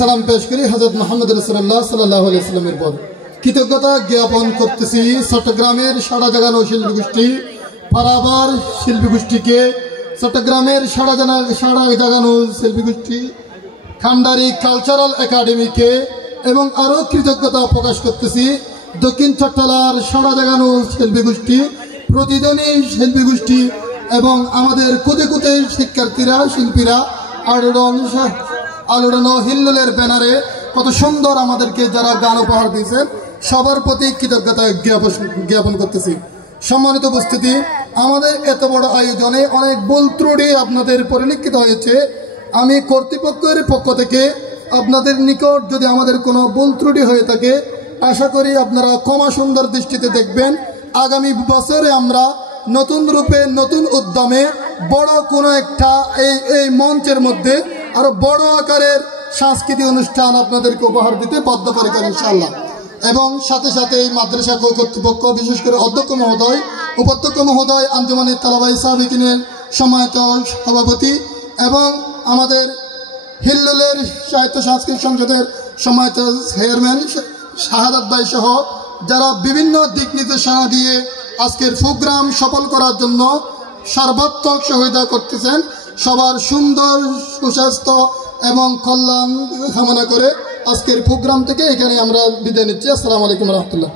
সালাম পেশ করি হযরত মুহাম্মদ রাসূলুল্লাহ সাল্লাল্লাহু আলাইহি ওয়াসাল্লামের পর। কৃতজ্ঞতা জ্ঞাপন করতেছি চট্টগ্রামের সাড়া জাগানো শিল্পী গোষ্ঠী পারাবার শিল্পী গোষ্ঠীকে, চট্টগ্রামের সাড়া জাগানো শিল্পী গোষ্ঠী খান্ডারি কালচারাল একাডেমিকে, এবং আরও কৃতজ্ঞতা প্রকাশ করতেছি দক্ষিণ চট্টলার সাড়া জাগানো শিল্পী গোষ্ঠী, প্রতিদিনই শিল্পী গোষ্ঠী এবং আমাদের কুদে কুদে শিক্ষার্থীরা শিল্পীরা আলোড়ানো হিল্লোলের ব্যানারে কত সুন্দর আমাদেরকে যারা গান উপহার দিয়েছেন সবার প্রতি কৃতজ্ঞতা জ্ঞাপন করতেছি। সম্মানিত উপস্থিতি, আমাদের এত বড় আয়োজনে অনেক ভুল ত্রুটি আপনাদের পরিলক্ষিত হয়েছে। আমি কর্তৃপক্ষের পক্ষ থেকে আপনাদের নিকট যদি আমাদের কোনো ভুল ত্রুটি হয়ে থাকে আশা করি আপনারা ক্ষমা সুন্দর দৃষ্টিতে দেখবেন। আগামী বছরে আমরা নতুন রূপে নতুন উদ্যমে বড় কোনো একটা এই মঞ্চের মধ্যে আরো বড় আকারের সাংস্কৃতিক অনুষ্ঠান আপনাদেরকে উপহার দিতে বদ্ধপরিকর ইনশাআল্লাহ। এবং সাথে সাথে এই মাদ্রাসা কর্তৃপক্ষ বিশেষ করে অধ্যক্ষ মহোদয়, উপাধ্যক্ষ মহোদয়, আঞ্জুমানে তালাবাই সাহাবিকিনের সম্মানিত সভাপতি এবং আমাদের হিল্লোলের সাহিত্য সাংস্কৃতিক সংসদের সম্মানিত চেয়ারম্যান শাহাদাত ভাই সহ যারা বিভিন্ন দিক নির্দেশনা দিয়ে আজকের প্রোগ্রাম সফল করার জন্য সর্বাত্মক সহায়তা করতেছেন, সবার সুন্দর সুস্বাস্থ্য এবং কল্যাণ কামনা করে আজকের প্রোগ্রাম থেকে এখানে আমরা বিদায় নিচ্ছি। আসসালামু আলাইকুম রহমতুল্লাহ।